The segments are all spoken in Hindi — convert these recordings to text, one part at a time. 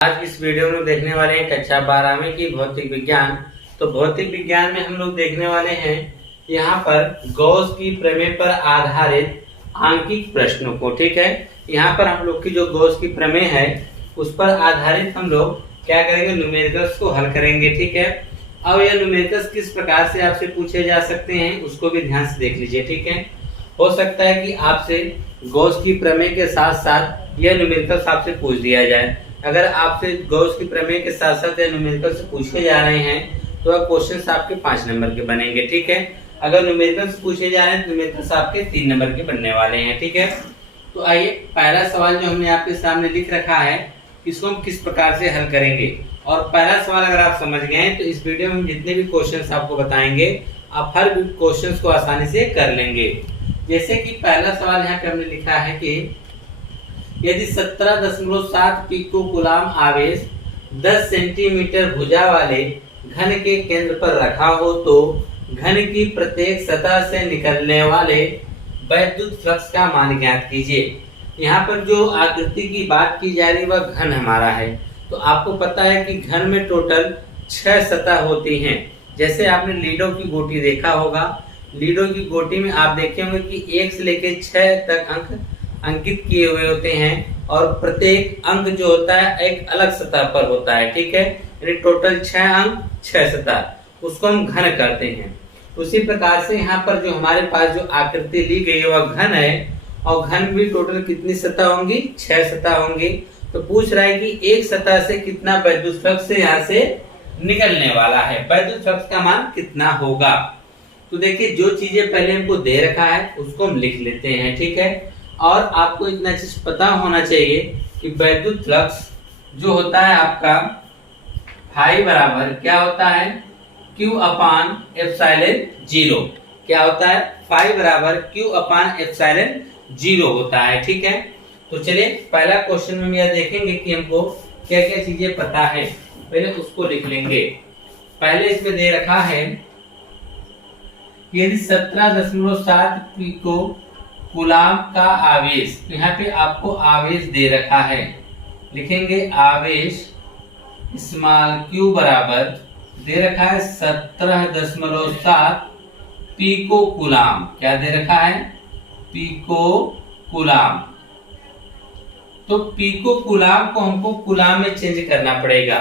आज इस वीडियो में देखने वाले हैं कक्षा 12वीं की भौतिक विज्ञान। तो भौतिक विज्ञान में हम लोग देखने वाले हैं यहाँ पर गॉस की प्रमेय पर आधारित आंकिक प्रश्नों को। ठीक है, यहाँ पर हम लोग की जो गॉस की प्रमेय है उस पर आधारित हम लोग क्या करेंगे, न्यूमेरिकल्स को हल करेंगे। ठीक है, अब यह न्यूमेरिकल्स किस प्रकार से आपसे पूछे जा सकते हैं उसको भी ध्यान से देख लीजिए। ठीक है, हो सकता है कि आपसे गॉस की प्रमेय के साथ साथ यह न्यूमेरिकल्स आपसे पूछ दिया जाए। अगर आपसे गॉस की प्रमेय के साथ साथ यह न्यूमेरिकल्स पूछे जा रहे हैं तो क्वेश्चंस आपके 5 नंबर के बनेंगे। ठीक है, अगर न्यूमेरिकल्स पूछे जा रहे हैं तो न्यूमेरिकल्स आपके 3 नंबर के बनने वाले हैं। ठीक है, तो आइए पहला सवाल जो हमने आपके सामने लिख रखा है इसको हम किस प्रकार से हल करेंगे। और पहला सवाल अगर आप समझ गए हैं तो इस वीडियो में हम जितने भी क्वेश्चंस आपको बताएंगे आप हर क्वेश्चंस को आसानी से कर लेंगे। जैसे कि पहला सवाल यहाँ पे हमने लिखा है कि यदि 17.7 पिको कूलाम आवेश 10 सेंटीमीटर भुजा वाले घन के केंद्र पर रखा हो तो घन की प्रत्येक सतह से निकलने वाले वैद्युत फ्लक्स का मान ज्ञात कीजिए। यहाँ पर जो आकृति की बात की जा रही है वह घन हमारा है। तो आपको पता है कि घन में टोटल 6 सतह होती हैं। जैसे आपने लीडो की गोटी देखा होगा, लीडो की गोटी में आप देखे होंगे कि 1 से लेकर 6 तक अंक अंकित किए हुए होते हैं और प्रत्येक अंक जो होता है एक अलग सतह पर होता है। ठीक है, यानी टोटल 6 अंक 6 सतह, उसको हम घन करते हैं। उसी प्रकार से यहाँ पर जो हमारे पास जो आकृति ली गई है वह घन है और घन भी टोटल कितनी सतह होंगी, 6 सतह होंगी। तो पूछ रहा है कि एक सतह से कितना वैद्युत फ्लक्स यहाँ से निकलने वाला है, वैद्युत फ्लक्स का मान कितना होगा। तो देखिए जो चीजें पहले हमको दे रखा है उसको हम लिख लेते हैं। ठीक है, और आपको इतना चीज पता होना चाहिए कि वैद्युत फ्लक्स जो होता है आपका फाई बराबर क्या होता है, Q अपान एप्सिलॉन 0। क्या होता है, फाई बराबर Q अपान एप्सिलॉन 0 होता है। ठीक है, तो चलिए पहला क्वेश्चन में यह देखेंगे कि हमको क्या क्या चीजें पता है, पहले उसको लिख लेंगे। पहले इसमें दे रखा है यदि 17.7 पिको कूलाम का आवेश, यहाँ पे आपको आवेश दे रखा है, लिखेंगे आवेश स्मॉल q बराबर दे रखा है 17.7 पिको कूलाम। क्या दे रखा है, पिको कूलाम। तो पिको कूलाम को हमको कूलाम में चेंज करना पड़ेगा।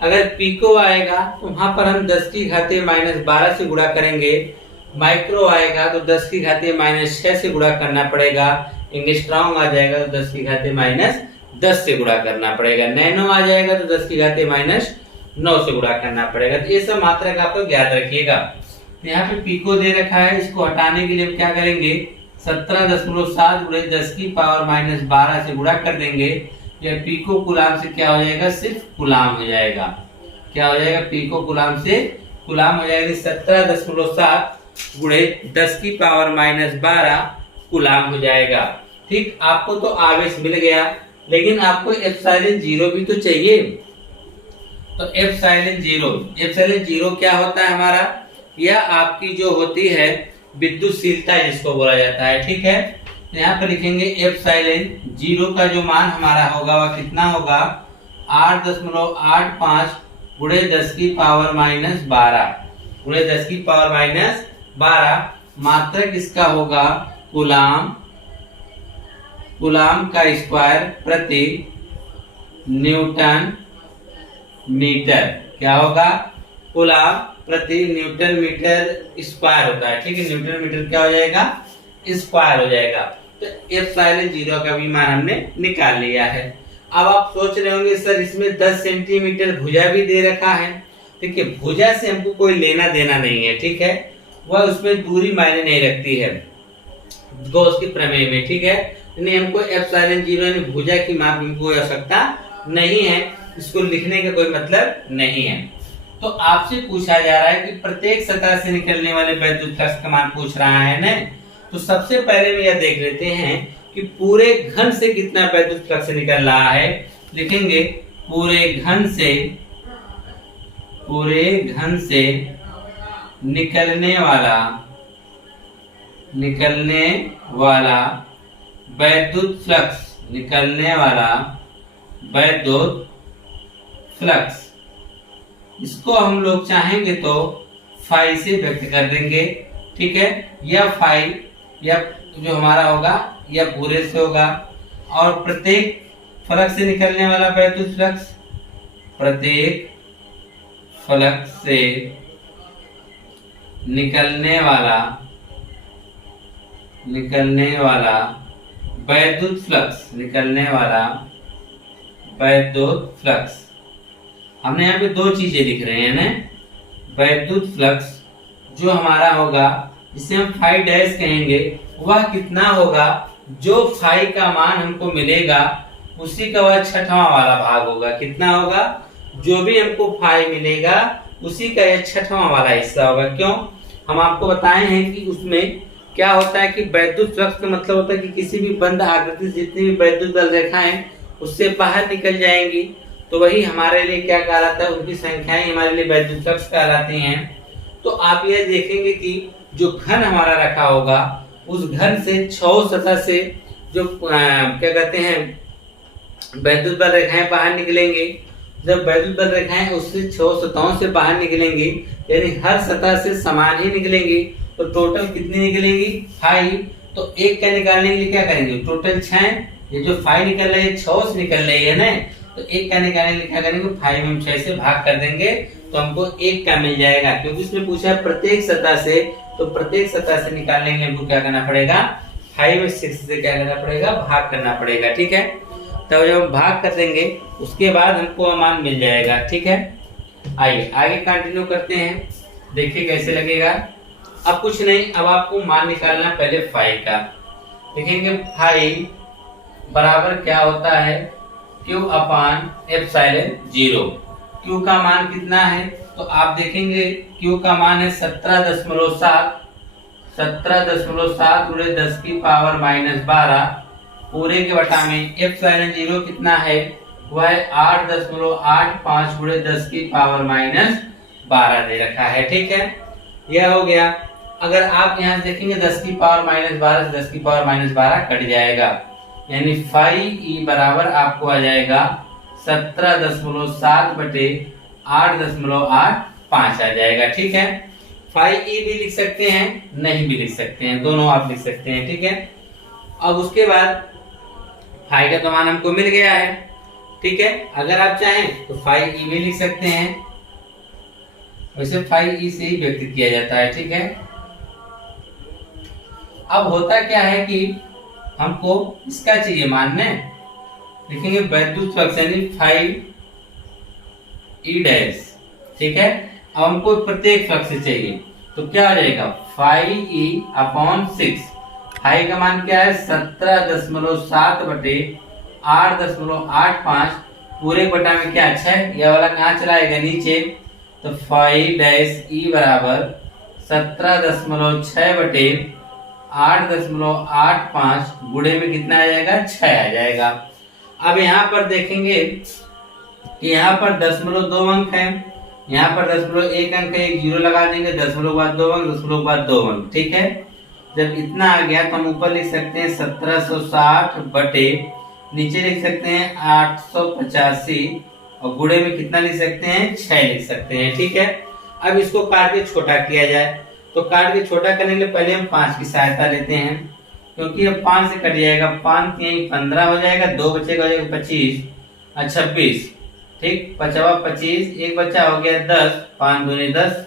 अगर पिको आएगा तो वहां पर हम 10 की घातीय -12 से गुणा करेंगे, माइक्रो आएगा तो 10 की घातीय -6 से गुणा करना पड़ेगा, एंगस्ट्रॉम आ जाएगा तो 10 की घातीय -10 से गुणा करना पड़ेगा, नैनो आ जाएगा तो 10 की घातीय -9 से गुणा करना पड़ेगा। तो ये सब मात्रक आपको याद रखिएगा। यहाँ पे पिको दे रखा है, इसको हटाने के लिए हम क्या करेंगे, 17.7 गुणे 10 की पावर -12 से गुणा कर देंगे। यह पिको कूलाम से क्या हो जाएगा, सिर्फ कूलाम हो जाएगा। क्या हो जाएगा, पिको कूलाम से कूलाम हो जाएगा। 17.7 गुणे 10 की पावर -12 कूलाम हो जाएगा। ठीक, आपको तो आवेश मिल गया, लेकिन आपको एप्सिलॉन 0 भी तो चाहिए। तो एप्सिलॉन 0 क्या होता है हमारा, यह आपकी जो होती है विद्युतशीलता जिसको बोला जाता है। ठीक है, यहाँ पर लिखेंगे एप्सिलॉन 0 का जो मान हमारा होगा वह कितना होगा, 8.85 गुणे 10 की पावर -12 गुणे 10 की पावर -12। मात्रक इसका होगा कूलाम, कूलाम का स्क्वायर प्रति न्यूटन मीटर। क्या होगा, कूलाम प्रति न्यूटन मीटर स्क्वायर होता है। ठीक है, न्यूटन मीटर क्या हो जाएगा, स्क्वायर हो जाएगा। तो एप्सिलॉन 0 का भी मान हमने निकाल लिया है। अब आप सोच रहे होंगे सर इसमें 10 सेंटीमीटर भुजा भी दे रखा है। देखिए भुजा से हमको कोई लेना देना नहीं है। ठीक है, वह उसमें दूरी मायने नहीं रखती है गॉस की प्रमेय में। ठीक है, यानी हमको एप्सिलॉन 0 भुजा की माप की कोई आवश्यकता नहीं है, इसको लिखने का कोई मतलब नहीं है। तो आपसे पूछा जा रहा है कि प्रत्येक सतह से निकलने वाले वैद्युत फ्लक्स का मान पूछ रहा है ना। तो सबसे पहले में यह देख लेते हैं कि पूरे घन से कितना वैद्युत फ्लक्स निकल रहा है। लिखेंगे पूरे घन से निकलने वाला वैद्युत फ्लक्स फ्लक्स, इसको हम लोग चाहेंगे तो फाई से व्यक्त कर देंगे, ठीक है। या फाई या जो हमारा होगा या पूरे से होगा, और प्रत्येक फलक से निकलने वाला वैद्युत फ्लक्स, प्रत्येक फलक से निकलने वाला वैद्युत फ्लक्स, हमने यहाँ पे दो चीजें लिख रहे हैं ना। वैद्युत फ्लक्स जो हमारा होगा जिसे हम फाई डैश कहेंगे, वह कितना होगा, जो फाई का मान हमको मिलेगा उसी का वह छठवां वाला भाग होगा। कितना होगा, जो भी हमको फाई मिलेगा उसी का यह छठवां वाला हिस्सा होगा। क्यों, हम आपको बताए हैं कि उसमें क्या होता है कि वैद्युत फ्लक्स का मतलब होता है कि किसी भी बंद आकृति से जितनी भी वैद्युत बल रेखाएं उससे बाहर निकल जाएंगी, तो वही हमारे लिए क्या कहलाता है, उनकी संख्याएं हमारे लिए वैद्युत फ्लक्स कहलाती हैं। तो आप यह देखेंगे कि जो घन हमारा रखा होगा उस घन से 6 सतह से जो क्या कहते हैं वैद्युत बल रेखाएं बाहर निकलेंगे। जब वैद्युत बल रेखाएं उससे 6 सतहों से बाहर निकलेंगी, यानी हर सतह से समान ही निकलेंगी, तो टोटल कितनी निकलेंगी, 5। तो एक का निकालने के लिए क्या करेंगे, टोटल 6, ये जो 5 निकल रही है 6 से निकल रही है ना, तो एक का निकालने के लिए क्या करेंगे, 5 में 6 से भाग कर देंगे तो हमको एक का मिल जाएगा। क्योंकि इसमें पूछा है प्रत्येक सतह से, तो प्रत्येक सतह से निकालने के लिए हमको क्या करना पड़ेगा, 5 में 6 से क्या करना पड़ेगा, भाग करना पड़ेगा, ठीक है। तो जब हम भाग कर देंगे उसके बाद हमको मान मिल जाएगा, ठीक है। आइए आगे कंटिन्यू करते हैं, देखिए कैसे लगेगा। अब कुछ नहीं, अब आपको मान निकालना पहले फाई का। देखेंगे फाई बराबर क्या होता है, Q अपान एप्सिलॉन 0। Q का मान कितना है, तो आप देखेंगे Q का मान है 17.7 गुणे 10 की पावर -12 पूरे के बटा में एप्सिलॉन 0 कितना है, वह है 8.85 गुणे 10 की पावर -12 दे रखा है, ठीक है। यह हो गया। अगर आप यहाँ देखेंगे 10 की पावर -12 से 10 की पावर -12 कट जाएगा, यानी फाई ई बराबर आपको आ जाएगा 17.7 बटे 8.85 आ जाएगा, ठीक है। फाई ई भी लिख सकते हैं, नहीं भी लिख सकते हैं, दोनों आप लिख सकते हैं, ठीक है। अब उसके बाद फाई का तो मान हमको मिल गया है, ठीक है। अगर आप चाहें तो फाई ई भी लिख सकते हैं, वैसे फाई ई से ही व्यक्त किया जाता है, ठीक है। अब होता क्या है कि हमको इसका चाहिए मान ने, लिखेंगे वैद्युत फ्लक्स यानी फाई ई डैश, ठीक है। अब हमको प्रत्येक फ्लक्स से चाहिए, तो क्या आ जाएगा, फाई ई अपॉन 6। फाई का मान क्या है, 17.7 बटे 8.85 पूरे बटा में क्या 6, यह वाला कहाँ चला आएगा, नीचे। तो फाई डैश ई बराबर 17.6 बटे 8.85 गुणे में कितना आ जाएगा, 6 आ जाएगा। अब यहाँ पर देखेंगे कि यहाँ पर 0.2 अंक है, यहाँ पर 0.1 अंक है, एक 0 लगा देंगे, 0.2 अंक, 0.2 अंक, ठीक है। जब इतना आ गया तो हम ऊपर लिख सकते हैं 1760 बटे, नीचे लिख सकते हैं 885 और गुणे में कितना लिख सकते हैं, 6 लिख सकते हैं, ठीक है। अब इसको काट के छोटा किया जाए, तो काट के छोटा करने के लिए पहले हम 5 की सहायता लेते हैं, क्योंकि अब 5 से कट जाएगा, 5 3 15 हो जाएगा, 2 बचेगा हो जाएगा 25 और 26, ठीक। 5 25, एक बच्चा हो गया 10, 5 दूनी 10,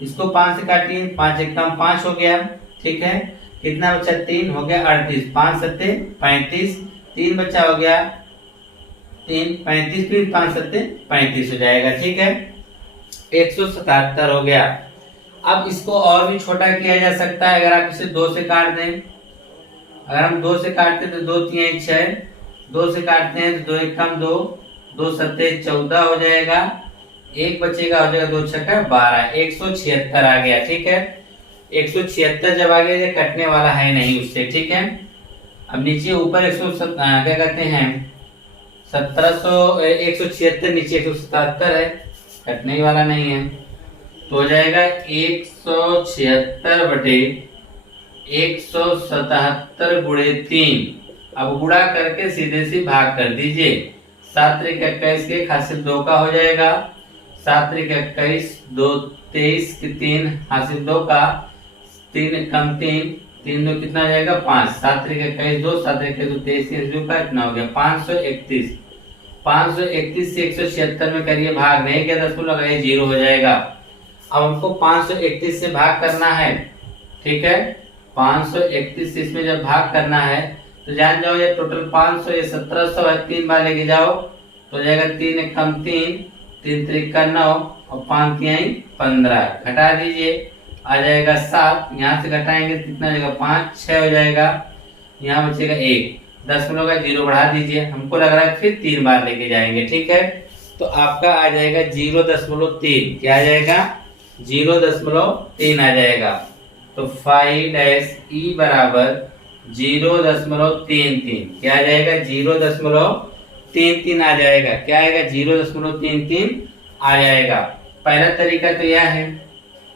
इसको 5 से काटिए, 5 एक कम 5 हो गया, ठीक है। कितना बचा, 3 हो गया 38, 5 सत्ते 35, 3 बच्चा हो गया 3 35, फिर 5 सत्ते 35 हो जाएगा, ठीक है। 177 हो गया। अब इसको और भी छोटा किया जा सकता है, अगर आप इसे 2 से काट दें। अगर हम 2 से काटते तो 2 3 6, 2 से काटते हैं तो 2 एक कम 2, 2 सत्ते 14 हो जाएगा, एक बचेगा हो जाएगा 2 छक्का 12, 176 आ गया, ठीक है। 176 जब आ गया, कटने वाला है नहीं उससे, ठीक है। अब नीचे ऊपर 107 क्या कहते हैं 176, नीचे 177 है, कटने वाला नहीं है, तो हो जाएगा 176 बटे 177 गुणे 3। अब गुणा करके सीधे सी भाग कर दीजिए, 7 त्रिक 21 के हासिल 2 का हो जाएगा, 7 त्रिक 21, 2 23 के 3 हासिल 2 का, 3 कम 3, 3 2 कितना जाएगा 5, 7 त्रिक 21 2, 7 त्रिक 2 23 3 का इतना हो गया 531। 531 से 176 में करिए भाग, नहीं किया 10 को लगाइए 0 हो जाएगा। अब हमको 531 से भाग करना है, ठीक है। 531 से इसमें जब भाग करना है तो जान जाओ ये टोटल 500, ये 1700 है, 3 बार लेके जाओ तो जाएगा 3 एक कम 3, 3 त्रिक का 9 और 5 तिहाई 15, घटा दीजिए आ जाएगा 7, यहाँ से घटाएंगे कितना जाएगा 5, 6 हो जाएगा, यहाँ बचेगा 1, 10 का 0 बढ़ा दीजिए, हमको लग रहा है फिर 3 बार लेके जाएंगे, ठीक है। तो आपका आ जाएगा 0.3, क्या आ जाएगा 0.3 आ जाएगा। तो 5' बराबर 0.33, क्या आ जाएगा 0.33 आ जाएगा, क्या आएगा 0.33 आ जाएगा। पहला तरीका तो यह है।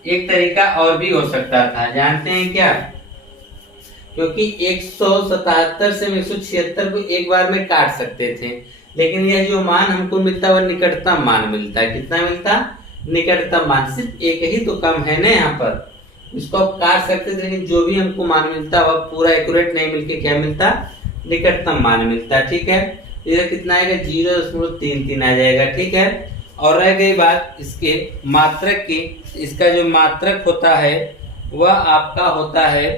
एक तरीका और भी हो सकता था, जानते हैं क्या, क्योंकि 177 से 176 को एक बार में काट सकते थे, लेकिन यह जो मान हमको मिलता है वह निकटतम मान मिलता है। कितना मिलता, निकटतम मान, सिर्फ एक ही तो कम है ना यहाँ पर, इसको आप काट सकते थे, लेकिन जो भी हमको मान मिलता वह पूरा एक्यूरेट नहीं मिलके क्या मिलता, निकटतम मान मिलता, ठीक है। यह कितना आएगा 0.33 आ जाएगा, ठीक है। और रह गई बात इसके मात्रक की, इसका जो मात्रक होता है वह आपका होता है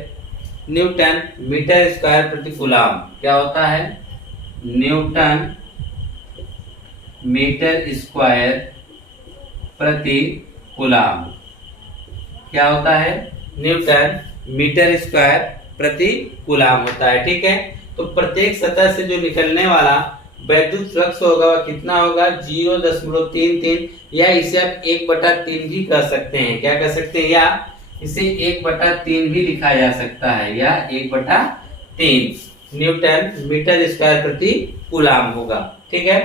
न्यूटन मीटर स्क्वायर प्रति कूलम। क्या होता है, न्यूटन मीटर स्क्वायर प्रति कूलम। क्या होता है, न्यूटन मीटर स्क्वायर प्रति कूलम होता है, ठीक है। तो प्रत्येक सतह से जो निकलने वाला वैद्युत फ्लक्स होगा वह कितना होगा 0.33, या इसे आप 1/3 भी कह सकते हैं। क्या कह सकते हैं, या इसे 1/3 भी लिखा जा सकता है, या 1/3 न्यूटन मीटर स्क्वायर प्रति कूलम होगा, ठीक है।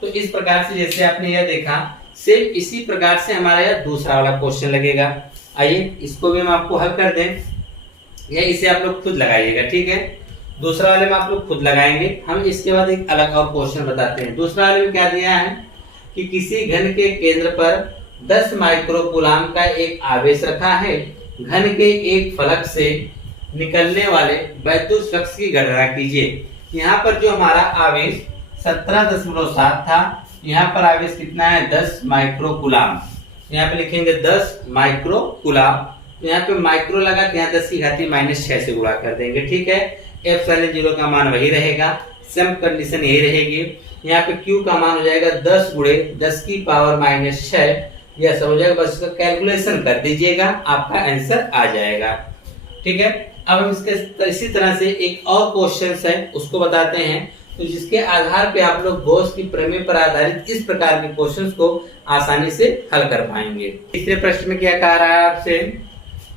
तो इस प्रकार से जैसे आपने यह देखा, सेम इसी प्रकार से हमारा यह दूसरा वाला क्वेश्चन लगेगा। आइए इसको भी हम आपको हल कर दें, या इसे आप लोग खुद लगाइएगा, ठीक है। दूसरा वाले में आप लोग खुद लगाएंगे, हम इसके बाद एक अलग और क्वेश्चन बताते हैं। दूसरा वाले में क्या दिया है कि किसी घन के केंद्र पर 10 माइक्रो कूलम का एक आवेश रखा है, घन के एक फलक से निकलने वाले वैद्युत फ्लक्स की गणना कीजिए। यहाँ पर जो हमारा आवेश 17.7 था, यहाँ पर आवेश कितना है 10 माइक्रो कूलम। यहाँ पे लिखेंगे 10 माइक्रो कूलम, तो यहाँ पे माइक्रो लगा तो यहाँ 10 की घाती -6 से गुणा कर देंगे, ठीक है। एप्सिलॉन 0 का मान वही रहेगा, सम कंडीशन यही रहेगी। यहाँ पे Q का मान हो जाएगा 10 गुणे 10 की पावर -6, यह सब हो जाएगा, बस इसका कैलकुलेशन कर दीजिएगा, आपका आंसर आ जाएगा, ठीक है। अब हम इसके इसी तरह से एक और क्वेश्चन है उसको बताते हैं, तो जिसके आधार पे आप लोग गॉस की प्रमेय पर आधारित इस प्रकार के क्वेश्चंस को आसानी से हल कर पाएंगे। तीसरे प्रश्न में क्या कह रहा है आपसे,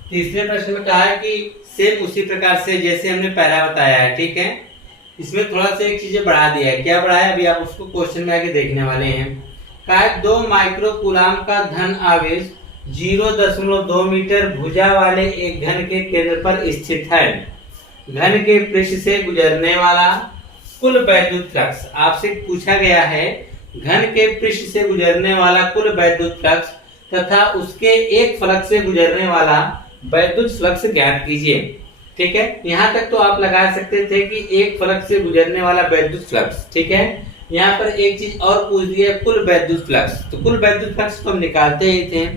तीसरे प्रश्न में कहा है कि सेम उसी प्रकार से जैसे हमने पहला बताया है, ठीक है। इसमें थोड़ा सा एक चीजें बढ़ा दिया है, क्या बढ़ाया अभी आप उसको क्वेश्चन में आगे देखने वाले हैं। कहा है 2 माइक्रो कूलम का धन आवेश 0.2 मीटर भुजा वाले एक घन के केंद्र पर स्थित है। घन के पृष्ठ से गुजरने वाला कुल वैद्युत फ्लक्स, आपसे पूछा गया है घन के पृष्ठ से गुजरने वाला कुल वैद्युत फ्लक्स तथा उसके एक फलक से गुजरने वाला वैद्युत फ्लक्स ज्ञात कीजिए, ठीक है। यहाँ तक तो आप लगा सकते थे कि एक फलक से गुजरने वाला वैद्युत फ्लक्स, ठीक है। यहाँ पर एक चीज और पूछ दी है, कुल वैद्युत फ्लक्स। तो कुल वैद्युत फ्लक्स तो हम निकालते ही थे,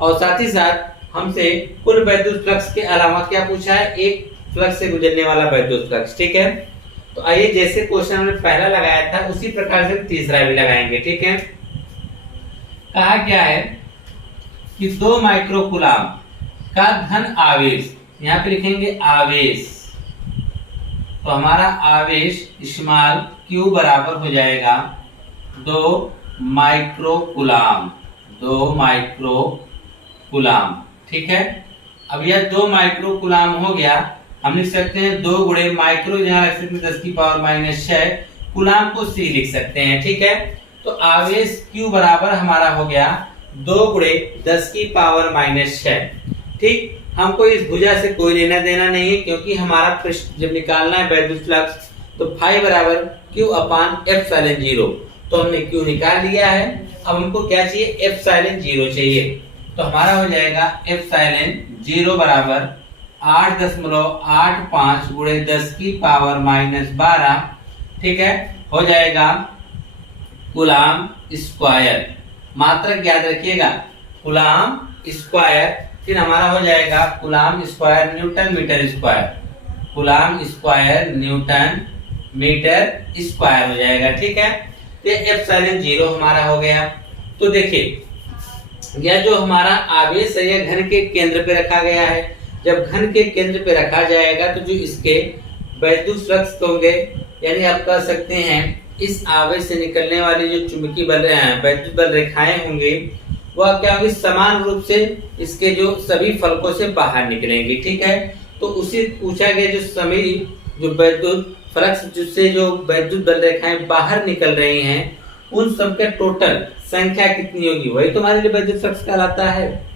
और साथ ही साथ हमसे कुल वैद्युत फ्लक्स के अलावा क्या पूछा है, एक फ्लक्स से गुजरने वाला वैद्युत फ्लक्स, ठीक है। तो आइए जैसे क्वेश्चन हमने पहला लगाया था उसी प्रकार से तीसरा भी लगाएंगे, ठीक है। कहा क्या है कि 2 माइक्रो कूलम का धन आवेश, यहाँ पे लिखेंगे आवेश, तो हमारा आवेश स्मॉल q बराबर हो जाएगा 2 माइक्रो कूलम, 2 माइक्रो कूलम, ठीक है। अब यह 2 माइक्रो कूलम हो गया, हम लिख सकते हैं 2 गुणे माइक्रो, यहाँ रख सकते हैं 10 की पावर -6, कूलम को c लिख सकते हैं, ठीक है। तो आवेश q बराबर हमारा हो गया 2 गुणे 10 की पावर -6, ठीक। हमको इस भुजा से कोई लेना देना नहीं है, क्योंकि हमारा पृष्ठ जब निकालना है वैद्युत फ्लक्स, तो फाई बराबर Q/एप्सिलॉन 0, तो हमने Q निकाल लिया है। अब हमको क्या चाहिए, एप्सिलॉन 0 चाहिए। तो हमारा हो जाएगा एप्सिलॉन 0 बराबर 8.85 गुणे 10 की पावर -12, ठीक है, हो जाएगा कूलाम स्क्वायर। मात्रक याद रखिएगा, कूलाम स्क्वायर। फिर हमारा हो जाएगा coulomb square newton metre square, coulomb square newton metre square हो जाएगा, ठीक है। ये एप्सिलॉन 0 हमारा हो गया। तो देखिए यह जो हमारा आवेश है यह घन के केंद्र पे रखा गया है। जब घन के केंद्र पे रखा जाएगा तो जो इसके वैद्युत फ्लक्स होंगे, यानी आप कह सकते हैं इस आवेश से निकलने वाली जो चुंबकीय बल वैद्युत बल रेखाएं होंगी वह क्या होगी, समान रूप से इसके जो सभी फलकों से बाहर निकलेंगी, ठीक है। तो उसी पूछा गया जो सभी जो वैद्युत फ्लक्स जिससे जो वैद्युत बल रेखाएं बाहर निकल रही हैं उन सब के टोटल संख्या कितनी होगी, वही तुम्हारे लिए वैद्युत फ्लक्स कहलाता है।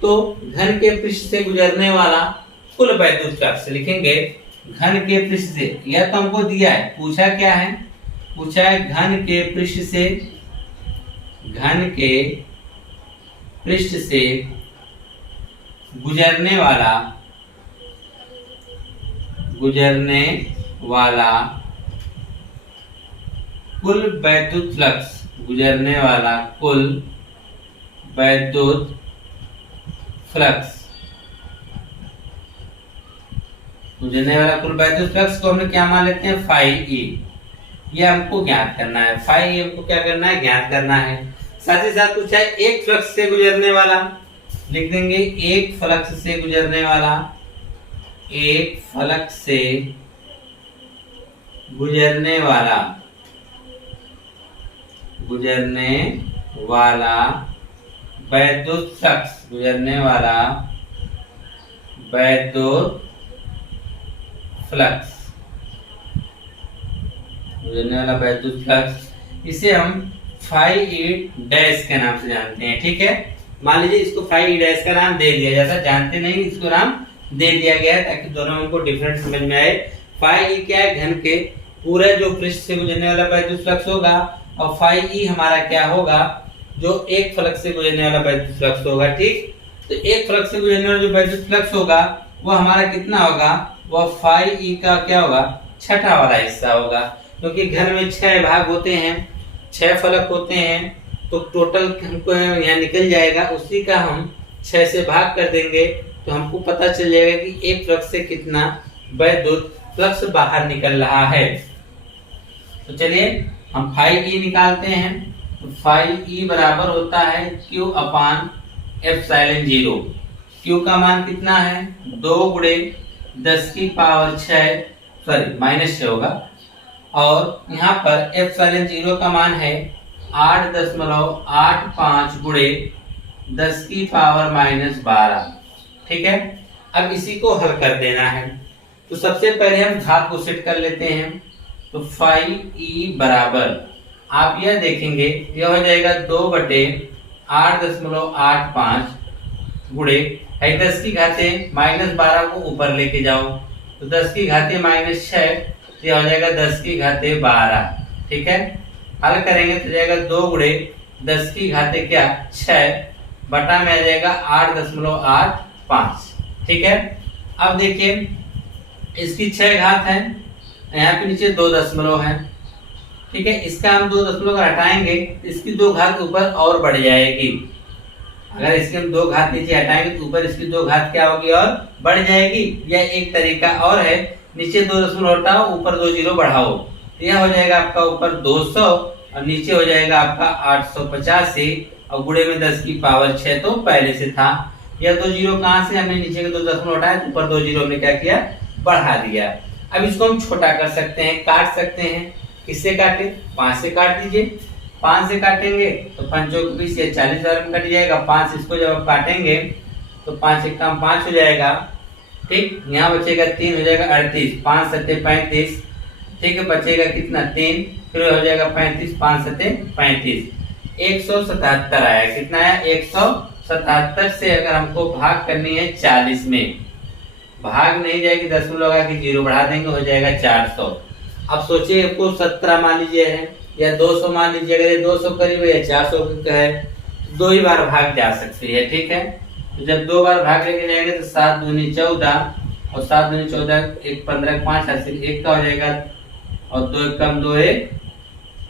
तो घन के पृष्ठ से गुजरने वाला कुल वैद्युत फ्लक्स लिखेंगे, घन के पृष्ठ से, यह तो हमको दिया है, पूछा क्या है, पूछा है घन के पृष्ठ से, घन के पृष्ठ से गुजरने वाला कुल वैद्युत फ्लक्स, गुजरने वाला कुल वैद्युत फ्लक्स, गुजरने वाला कुल वैद्युत फ्लक्स को हमने क्या मान लेते हैं, फाई ई। ये हमको ज्ञात करना है, फाई ई हमको क्या करना है, ज्ञात करना है। साथ ही साथ पूछा है एक फ्लक्स से गुजरने वाला, लिख देंगे एक फ्लक्स से गुजरने वाला, एक फ्लक्स से गुजरने वाला वैद्युत फ्लक्स, गुजरने वाला वैद्युत फ्लक्स, गुजरने वाला वैद्युत फ्लक्स, इसे हम फाई ई डैश के नाम से जानते हैं, ठीक है। मान लीजिए इसको फाई ई डैश का नाम दे दिया जाता, जानते नहीं, इसको नाम दे दिया गया है ताकि दोनों हमको डिफरेंट समझ में आए। फाई ई क्या है, घन के पूरा जो पृष्ठ से गुजरने वाला वैद्युत फ्लक्स होगा, और फाई ई हमारा क्या होगा, जो एक फ्लक्स से गुजरने वाला वैद्युत फ्लक्स होगा, ठीक। तो एक फ्लक्स से गुजरने वाला जो वैद्युत फ्लक्स होगा वो हमारा कितना होगा, वह फाई ई का क्या होगा, छठा वाला हिस्सा होगा, क्योंकि घन में 6 भाग होते हैं, 6 फलक होते हैं, तो टोटल हमको यहाँ निकल जाएगा, उसी का हम 6 से भाग कर देंगे तो हमको पता चल जाएगा कि एक फ्लक्स से कितना वैद्युत फ्लक्स बाहर निकल रहा है। तो चलिए हम फाई ई निकालते हैं। तो फाई ई बराबर होता है Q अपान एप्सिलॉन 0। Q का मान कितना है, 2 गुणे 10 की पावर 6, सॉरी -6 होगा, और यहाँ पर एप्सिलॉन 0 का मान है 8.85 गुणे 10 की पावर -12, ठीक है। अब इसी को हल कर देना है। तो सबसे पहले हम घात को सेट कर लेते हैं। तो फाई ई बराबर, आप यह देखेंगे यह हो जाएगा 2/8.85 गुणे 10 की घाते -12 को ऊपर लेके जाओ, तो 10 की घाते -6, यह हो जाएगा 10 की घाते 12, ठीक है। हल करेंगे तो जाएगा 2 गुणे 10 की घाते क्या 6 बटा में आ जाएगा 8.85, ठीक है। अब देखिए इसकी 6 घात है, यहाँ पे नीचे 2 दशमलव है, ठीक है। इसका हम 2 दशमलव हटाएंगे, इसकी 2 घात ऊपर और बढ़ जाएगी। अगर इसके हम 2 घात नीचे हटाएंगे तो ऊपर इसकी 2 घात क्या होगी, और बढ़ जाएगी। यह एक तरीका और है, नीचे 2 दशमलव हटाओ, ऊपर 2 जीरो बढ़ाओ, तो यह हो जाएगा आपका ऊपर 200 और नीचे हो जाएगा आपका 885, और गुणे में 10 की पावर 6 तो पहले से था। यह 2 जीरो कहाँ से, हमने नीचे के 2 दशमलव हटाए, तो ऊपर 2 जीरो हमने क्या किया, बढ़ा दिया। अब इसको हम छोटा कर सकते हैं, काट सकते हैं। किससे काटे, 5 से काट दीजिए। 5 से काटेंगे तो 5 चौक 20, ये 40,000 में कट जाएगा। 5 इसको जब आप काटेंगे तो 5 एक काम 5 हो जाएगा, ठीक। यहाँ बचेगा 3, हो जाएगा 38, 5 सत्ते 35, ठीक है। बचेगा कितना 3, फिर हो जाएगा 35, 5 सत्ते 35, 177 आया। कितना आया, 177 से अगर हमको भाग करनी है 40 में, भाग नहीं जाएगी, दशमलव लगा के 0 बढ़ा देंगे, हो जाएगा 400। अब सोचिए आपको 17 मान लीजिए है, या 200 मान लीजिए, अगर ये 200 करीब है या 400 का है तो 2 ही बार भाग जा सकती है। ठीक है, तो जब 2 बार भाग लेके जाएंगे तो 7 दूनी 14 और 7 दूनी 14, 1 15 5 हासिल 1 का हो जाएगा और 2 1 कम 2 1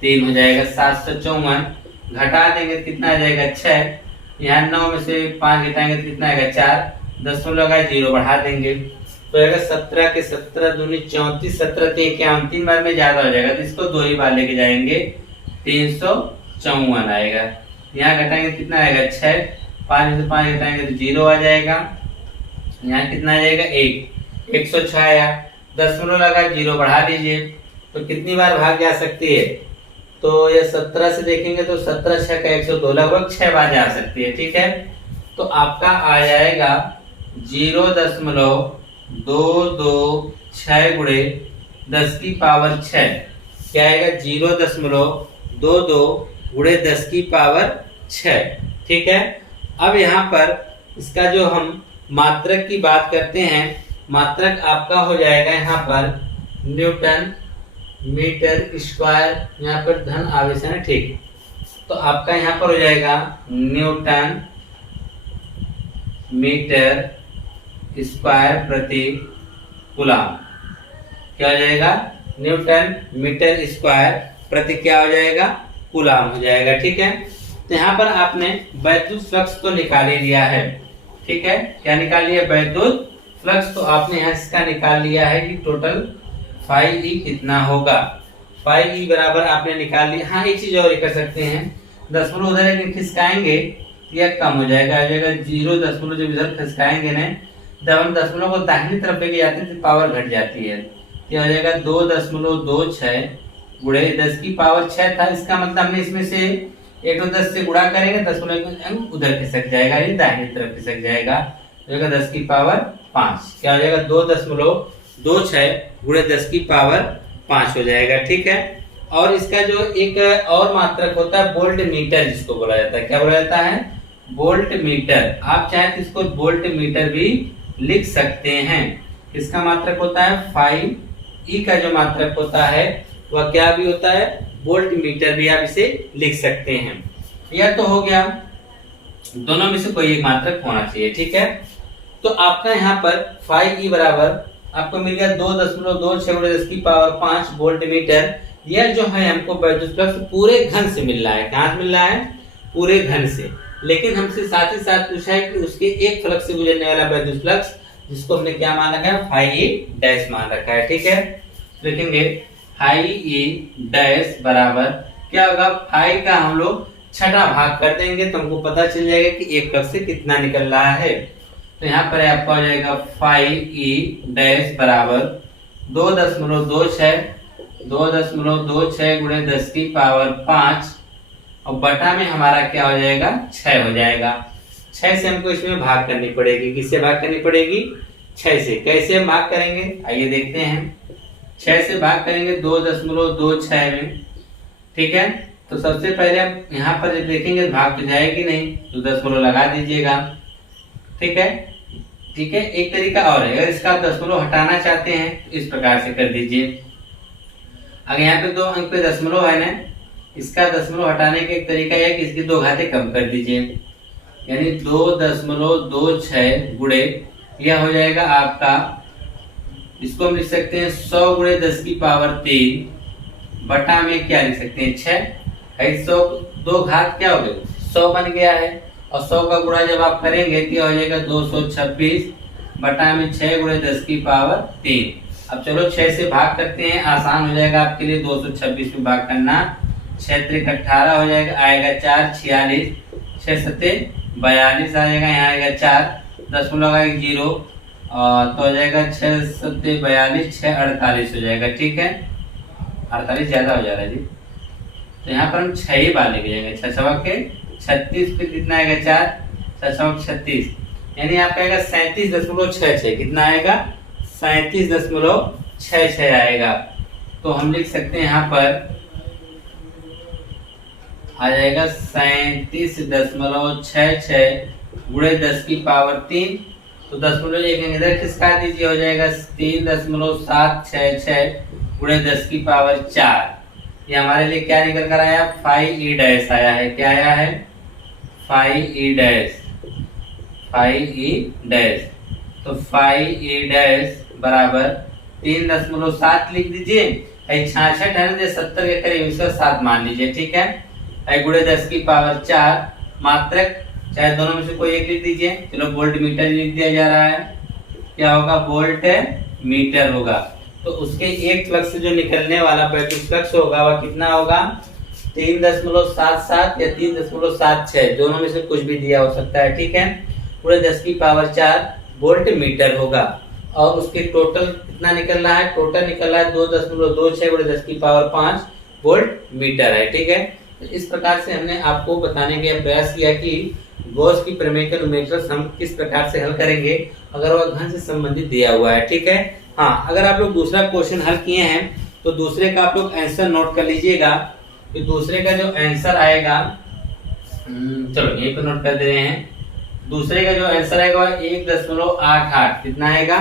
3 हो जाएगा 754। घटा देंगे तो कितना आ जाएगा 6। यहाँ 9 में से 5 घटाएंगे तो कितना आएगा 4। 10 लगा 0 बढ़ा देंगे तो आएगा 17 के 17 दूनी 34, 17 के 51, 3 बार में ज्यादा हो जाएगा तो इसको 2 ही बार लेके जाएंगे 354 आएगा। यहाँ घटाएंगे कितना आएगा 6, 5 में से 5 घटाएंगे तो 0 आ जाएगा। यहाँ कितना आ जाएगा 1, 106 आया। 10 लगा 0 बढ़ा दीजिए तो कितनी बार भाग जा सकती है, तो ये 17 से देखेंगे तो 17 6 का 102, लगभग 6 बार जा सकती है। ठीक है, तो आपका आ जाएगा 0.226 गुणे 10 की पावर 6। क्या आएगा 0.22 गुणे 10 की पावर 6। ठीक है, अब यहाँ पर इसका जो हम मात्रक की बात करते हैं, मात्रक आपका हो जाएगा यहाँ पर न्यूटन मीटर स्क्वायर, यहाँ पर धन आवेश है। ठीक, तो आपका यहाँ पर हो जाएगा न्यूटन मीटर स्क्वायर प्रति कूलम। क्या हो जाएगा न्यूटन मीटर स्क्वायर प्रति क्या हो जाएगा कूलम हो जाएगा। ठीक है, तो यहाँ पर आपने वैद्युत फ्लक्स तो निकाल ही लिया है। ठीक है, क्या निकाल लिया वैद्युत फ्लक्स, तो आपने यहाँ इसका निकाल लिया है कि टोटल फाई ई कितना होगा। फाई ई बराबर आपने निकाल लिया। हाँ, एक चीज और कर सकते हैं, दशमलव उधर एक खिसकाएंगे तो यह कम हो जाएगा, आ जाएगा 0 दशमलव। जब इधर खिसकाएंगे ना, जब हम दशमलव को दाहिनी तरफ लेके जाते हैं तो पावर घट जाती है। क्या हो जाएगा 2.26 गुणे 10 की पावर 6 था। इसका मतलब हमने इसमें से 1 और 10 से गुणा करेंगे, दशमलव उधर खिसक जाएगा, ये दाहिनी तरफ खिसक जाएगा, हो जाएगा 10 की पावर 5। क्या हो जाएगा 2.26 गुणे 10 की पावर 5 हो जाएगा। ठीक है, और इसका जो एक और मात्रक होता है वोल्ट मीटर, जिसको बोला जाता है, क्या बोला जाता है वोल्ट मीटर। आप चाहे तो इसको वोल्ट मीटर भी लिख सकते हैं। इसका मात्रक होता है फाई ई का जो मात्रक होता है वह क्या भी होता है वोल्ट मीटर भी आप इसे लिख सकते हैं। यह तो हो गया, दोनों में से कोई एक मात्रक होना चाहिए। ठीक है, तो आपका यहाँ पर फाई ई बराबर आपको मिल गया 2.26 गुणे 10 की पावर 5 वोल्ट मीटर। यह जो है हमको वैद्युत फ्लक्स पूरे घन से मिल रहा है। कहाँ से मिल रहा है पूरे घन से, लेकिन हमसे साथ ही साथ पूछा है कि उसके एक फ्लक्स से गुजरने वाला वैद्युत फ्लक्स, जिसको हमने क्या मान रखा है फाई ई डैश मान रखा है। ठीक है, लिखेंगे फाई ई डैश बराबर क्या होगा, फाई का हम लोग छठा भाग कर देंगे तो हमको पता चल जाएगा कि एक फ्लक्स से कितना निकल रहा है। तो यहाँ पर आपका हो जाएगा फाई ई डैश बराबर 2.26 गुणे 10 की पावर 5 और बटा में हमारा क्या हो जाएगा 6 हो जाएगा। 6 से हमको इसमें भाग करनी पड़ेगी। किससे भाग करनी पड़ेगी 6 से। कैसे हम भाग करेंगे आइए देखते हैं। 6 से भाग करेंगे 2.26 में। ठीक है, तो सबसे पहले हम यहाँ पर जब देखेंगे भाग तो जाएगी नहीं, तो 10 लगा दीजिएगा। ठीक है, ठीक है, एक तरीका और है, अगर इसका 10 हटाना चाहते हैं तो इस प्रकार से कर दीजिए। अगर यहाँ पे 2 अंक पे दशमलव है ना, इसका 10 हटाने का एक तरीका है कि इसकी 2 घातें कम कर दीजिए, यानी 2.26 गुणे यह हो जाएगा आपका, इसको हम लिख सकते हैं 100 गुणे 10 की पावर 3 बटा में क्या लिख सकते हैं 6। 100 2 घात क्या हो गए 100 बन गया है, और 100 का गुणा जब आप करेंगे तो हो जाएगा 226 बटा में 6 गुणे 10 की पावर 3। अब चलो 6 से भाग करते हैं, आसान हो जाएगा आपके लिए 226 में भाग करना। 6 3 18 हो जाएगा, आएगा 4 46, 6 7 42 आ जाएगा, यहाँ आएगा 4 दशमलव आएगा 0 तो हो जाएगा 6 7 42 6 48 हो जाएगा। ठीक है, 48 ज्यादा हो जा रहा है जी, तो यहाँ पर हम 6 ही बार लेके जाएंगे। 6 सवा के 36 पे कितना आएगा 4 6 सवा 36, यानी आपका आएगा 37.66। कितना आएगा 37.66 आएगा। तो हम लिख सकते हैं यहाँ पर आ जाएगा 37.66 गुणे 10 की पावर 3। तो 10 इधर खिसका दीजिए, हो जाएगा 3.766 गुणे 10 की पावर 4। ये हमारे लिए क्या निकल कर आया, 5e डैश आया है। क्या आया है, 5e डैश, 5e डैश। तो 5e डैश बराबर 3.7 लिख दीजिए। 66 है ना, 70 के करीब, इसका 7 मान लीजिए, ठीक है। गुणे 10 की पावर 4 मात्रक, चाहे दोनों में से कोई एक लिख दीजिए। चलो वोल्ट मीटर लिख दिया जा रहा है। क्या होगा, वोल्ट मीटर होगा। तो उसके एक फ्लक्स से जो निकलने वाला फ्लक्स होगा वह कितना होगा, 3.77 या 3.76, दोनों में से कुछ भी दिया हो सकता है, ठीक है। पूरे 10 की पावर 4 वोल्ट मीटर होगा। और उसके टोटल कितना निकल रहा है, टोटल निकल रहा है 2.26 गुणे 10 की पावर 5 वोल्ट मीटर है, ठीक है। तो इस प्रकार से हमने आपको बताने का प्रयास किया कि गॉस की प्रमेय के न्यूमेरिकल्स हम किस प्रकार से हल करेंगे अगर वह घन से संबंधित दिया हुआ है, ठीक है। हाँ, अगर आप लोग दूसरा क्वेश्चन हल किए हैं तो दूसरे का आप लोग आंसर नोट कर लीजिएगा। तो दूसरे का जो आंसर आएगा, चलो यहीं पर नोट कर दे रहे हैं। दूसरे का जो आंसर आएगा वह 1.88 कितना आएगा,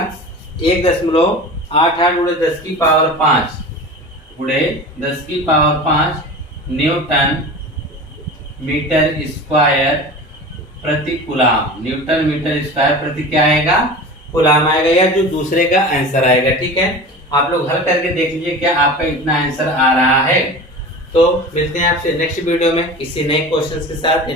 1.88 गुणे 10 की पावर 5 गुणे 10 की पावर 5 न्यूटन मीटर स्क्वायर प्रति कूलाम। न्यूटन मीटर स्क्वायर प्रति क्या आएगा, कूलाम आएगा, या जो दूसरे का आंसर आएगा, ठीक है। आप लोग हल करके देख लीजिए क्या आपका इतना आंसर आ रहा है। तो मिलते हैं आपसे नेक्स्ट वीडियो में किसी नए क्वेश्चन के साथ।